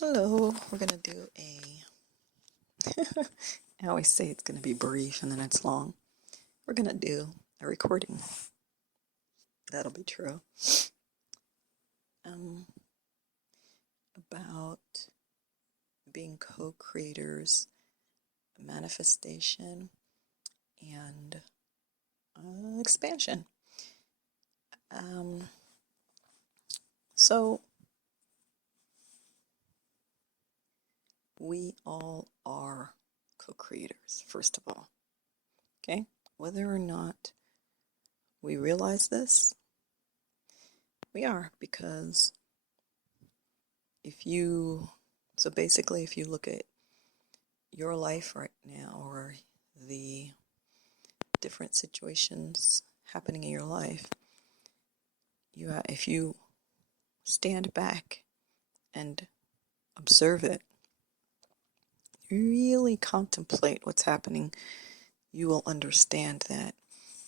Hello, we're going to do I always say it's going to be brief and then it's long. We're going to do a recording. That'll be true. About being co-creators, manifestation, and expansion. So, we all are co-creators, first of all. Okay? Whether or not we realize this, we are, because if you look at your life right now, or the different situations happening in your life, if you stand back and observe it, really contemplate what's happening, you will understand that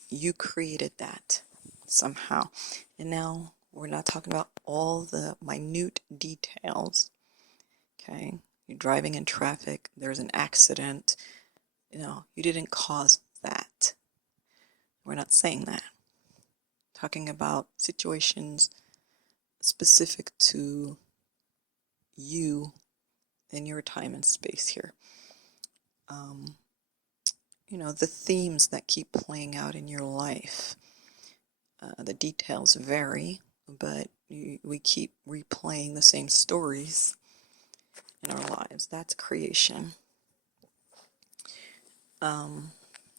you created that somehow. And now we're not talking about all the minute details. Okay, you're driving in traffic, there's an accident, you didn't cause that. We're not saying that. Talking about situations specific to you and your time and space here. The themes that keep playing out in your life. The details vary, but we keep replaying the same stories in our lives. That's creation. Now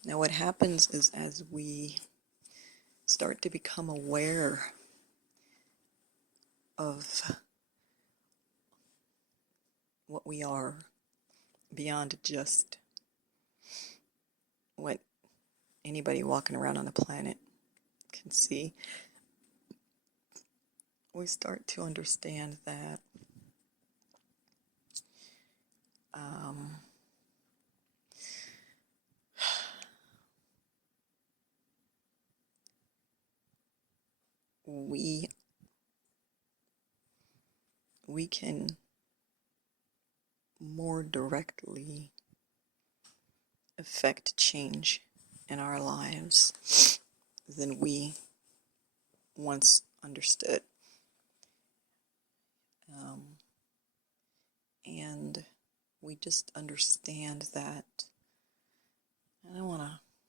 what happens is, as we start to become aware of what we are beyond just what anybody walking around on the planet can see, we start to understand that we can more directly affect change in our lives than we once understood. And we just understand that,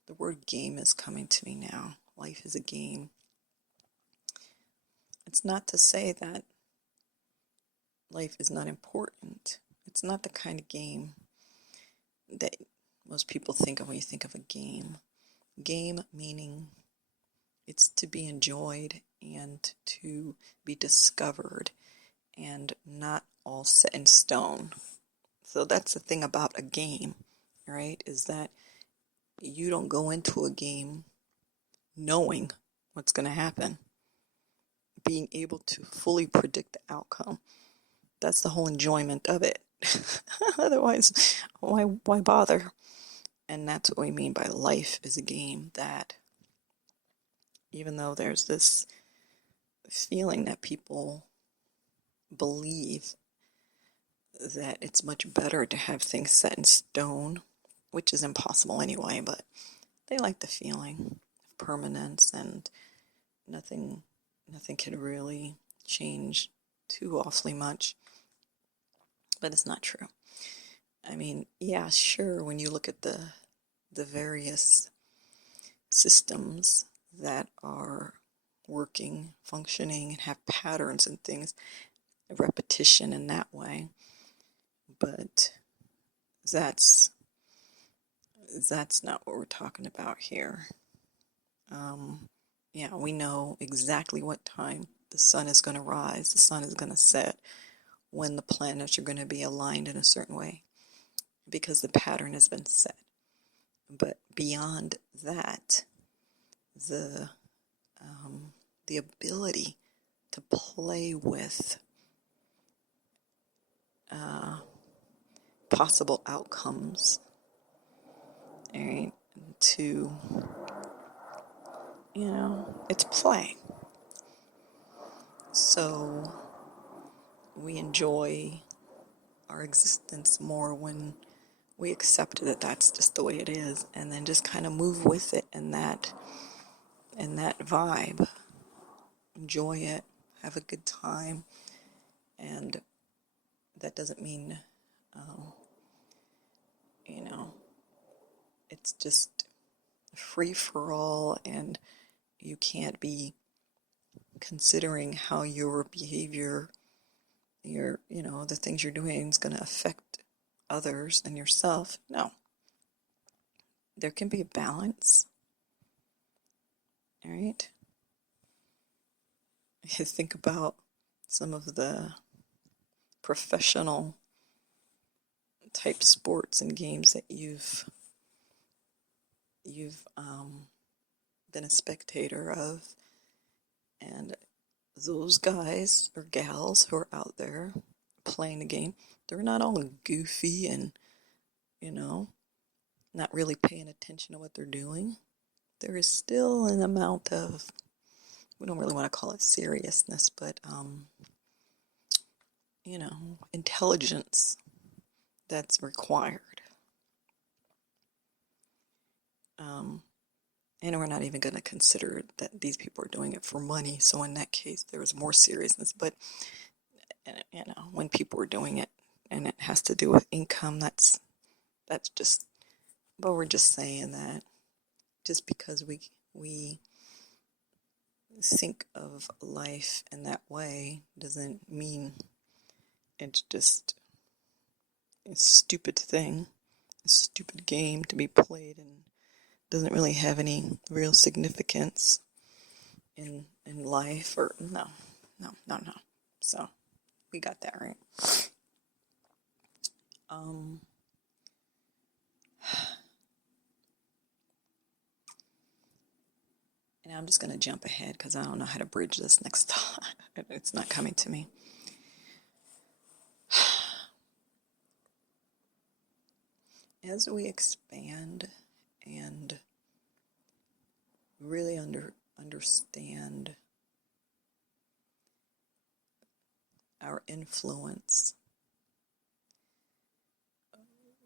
the word game is coming to me now. Life is a game. It's not to say that life is not important. It's not the kind of game that most people think of when you think of a game. Game meaning it's to be enjoyed and to be discovered and not all set in stone. So that's the thing about a game, right? Is that you don't go into a game knowing what's going to happen, being able to fully predict the outcome. That's the whole enjoyment of it. Otherwise, why bother? And that's what we mean by life is a game. That even though there's this feeling that people believe that it's much better to have things set in stone, which is impossible anyway, but they like the feeling of permanence, and nothing can really change too awfully much. But it's not true. I mean, yeah, sure, when you look at the various systems that are working, functioning, and have patterns and things, repetition in that way, but that's not what we're talking about here. Yeah, we know exactly what time the sun is going to rise, the sun is going to set, when the planets are going to be aligned in a certain way, because the pattern has been set. But beyond that, the ability to play with possible outcomes, right? It's play. So we enjoy our existence more when we accept that that's just the way it is, and then just kind of move with it in that vibe. Enjoy it, have a good time, and that doesn't mean, it's just free for all, and you can't be considering how your behavior, the things you're doing is going to affect others and yourself. No. There can be a balance. All right? You think about some of the professional type sports and games that you've been a spectator of, and those guys or gals who are out there playing the game, they're not all goofy and, not really paying attention to what they're doing. There is still an amount of, we don't really want to call it seriousness, but, intelligence that's required. And we're not even going to consider that these people are doing it for money. So in that case, there is more seriousness. But, when people are doing it and it has to do with income, that's just, but we're just saying that just because we think of life in that way doesn't mean it's just a stupid thing, a stupid game to be played, and doesn't really have any real significance in life, or no. So we got that right. And I'm just going to jump ahead because I don't know how to bridge this next thought. It's not coming to me. As we expand and really understand our influence,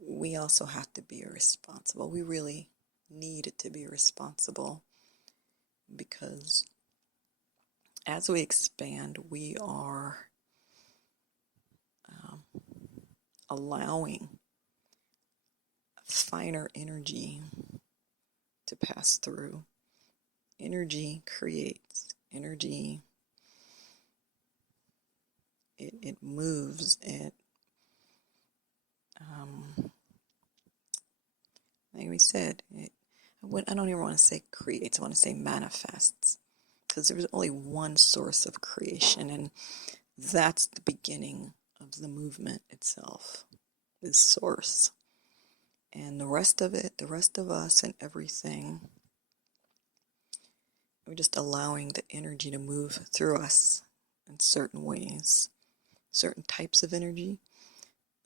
we also have to be responsible. We really need to be responsible, because as we expand, we are allowing finer energy to pass through. Energy creates. Energy, it moves. Like we said, I don't even want to say creates, I want to say manifests, because there's only one source of creation, and that's the beginning of the movement itself, is source. And the rest of it, the rest of us and everything, we're just allowing the energy to move through us in certain ways, certain types of energy.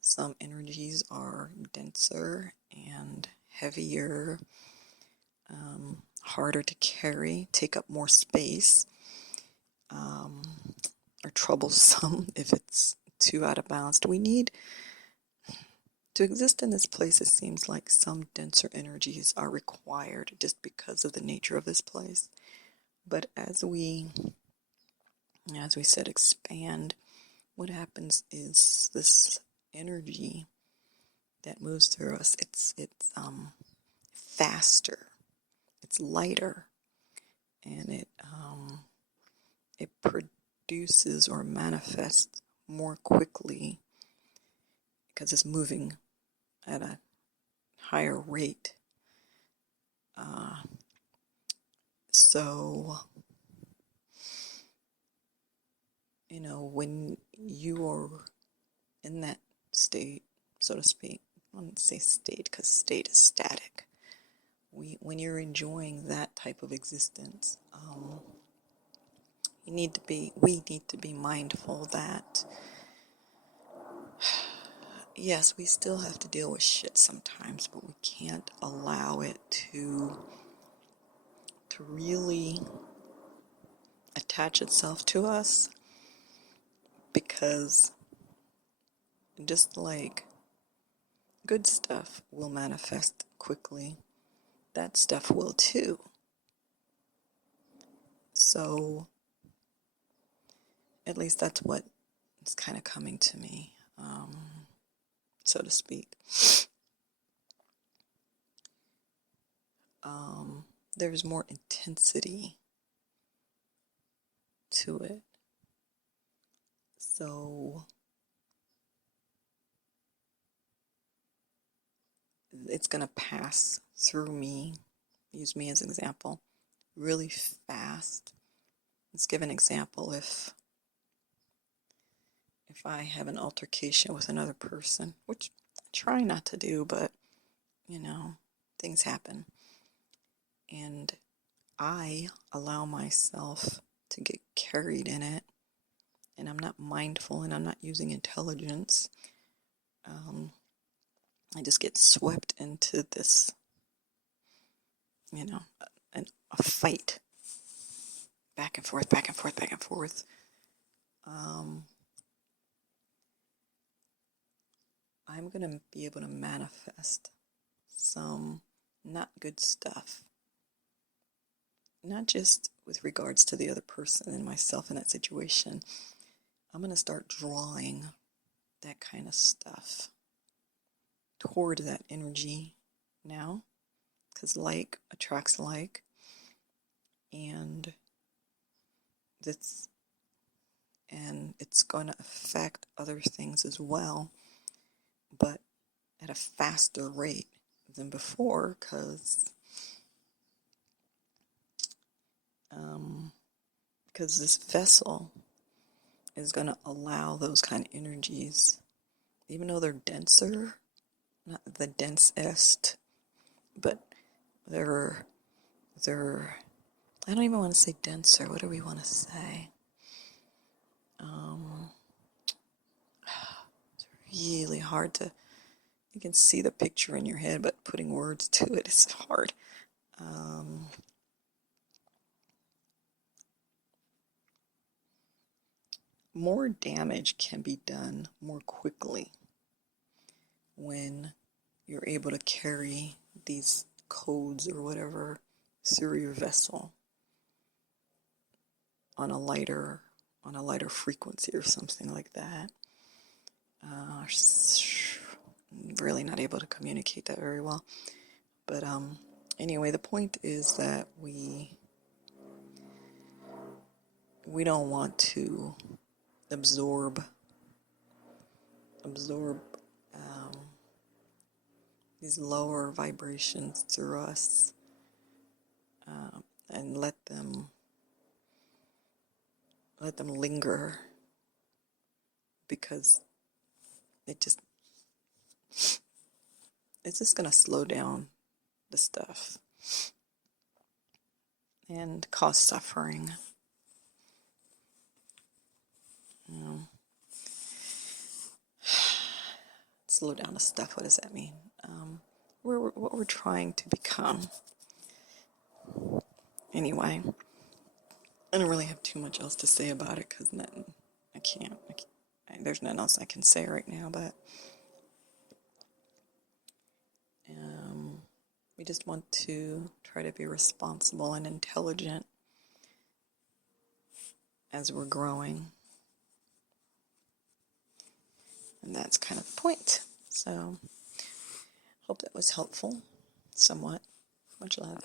Some energies are denser and heavier, harder to carry, take up more space, are troublesome if it's too out of balance. We need to exist in this place. It seems like some denser energies are required just because of the nature of this place. But as we said, expand, what happens is this energy that moves through us, it's faster, it's lighter, and it produces or manifests more quickly because it's moving at a higher rate. So, when you are in that state, so to speak, I wouldn't say state because state is static. When you're enjoying that type of existence, we need to be mindful that, yes, we still have to deal with shit sometimes, but we can't allow it to really attach itself to us, because just like good stuff will manifest quickly, that stuff will too. So, at least that's what is kind of coming to me, so to speak. There's more intensity to it. So, it's going to pass through me, use me as an example, really fast. Let's give an example. If I have an altercation with another person, which I try not to do, but, things happen. And I allow myself to get carried in it, and I'm not mindful and I'm not using intelligence. I just get swept into this, a fight. Back and forth, back and forth, back and forth. I'm going to be able to manifest some not good stuff. Not just with regards to the other person and myself in that situation. I'm going to start drawing that kind of stuff toward that energy now, because like attracts like, and it's going to affect other things as well, but at a faster rate than before, because this vessel is going to allow those kind of energies, even though they're denser, not the densest, but they're I don't even want to say denser. What do we want to say? It's really hard to, you can see the picture in your head, but putting words to it is hard. More damage can be done more quickly when you're able to carry these codes or whatever through your vessel on a lighter frequency or something like that. Really not able to communicate that very well, but anyway, the point is that we don't want to absorb these lower vibrations through us, and let them linger, because it's just going to slow down the stuff and cause suffering. Slow down the stuff. What does that mean? What we're trying to become. Anyway, I don't really have too much else to say about it, because I can't. There's nothing else I can say right now, but we just want to try to be responsible and intelligent as we're growing. And that's kind of the point. So, hope that was helpful, somewhat. Much love.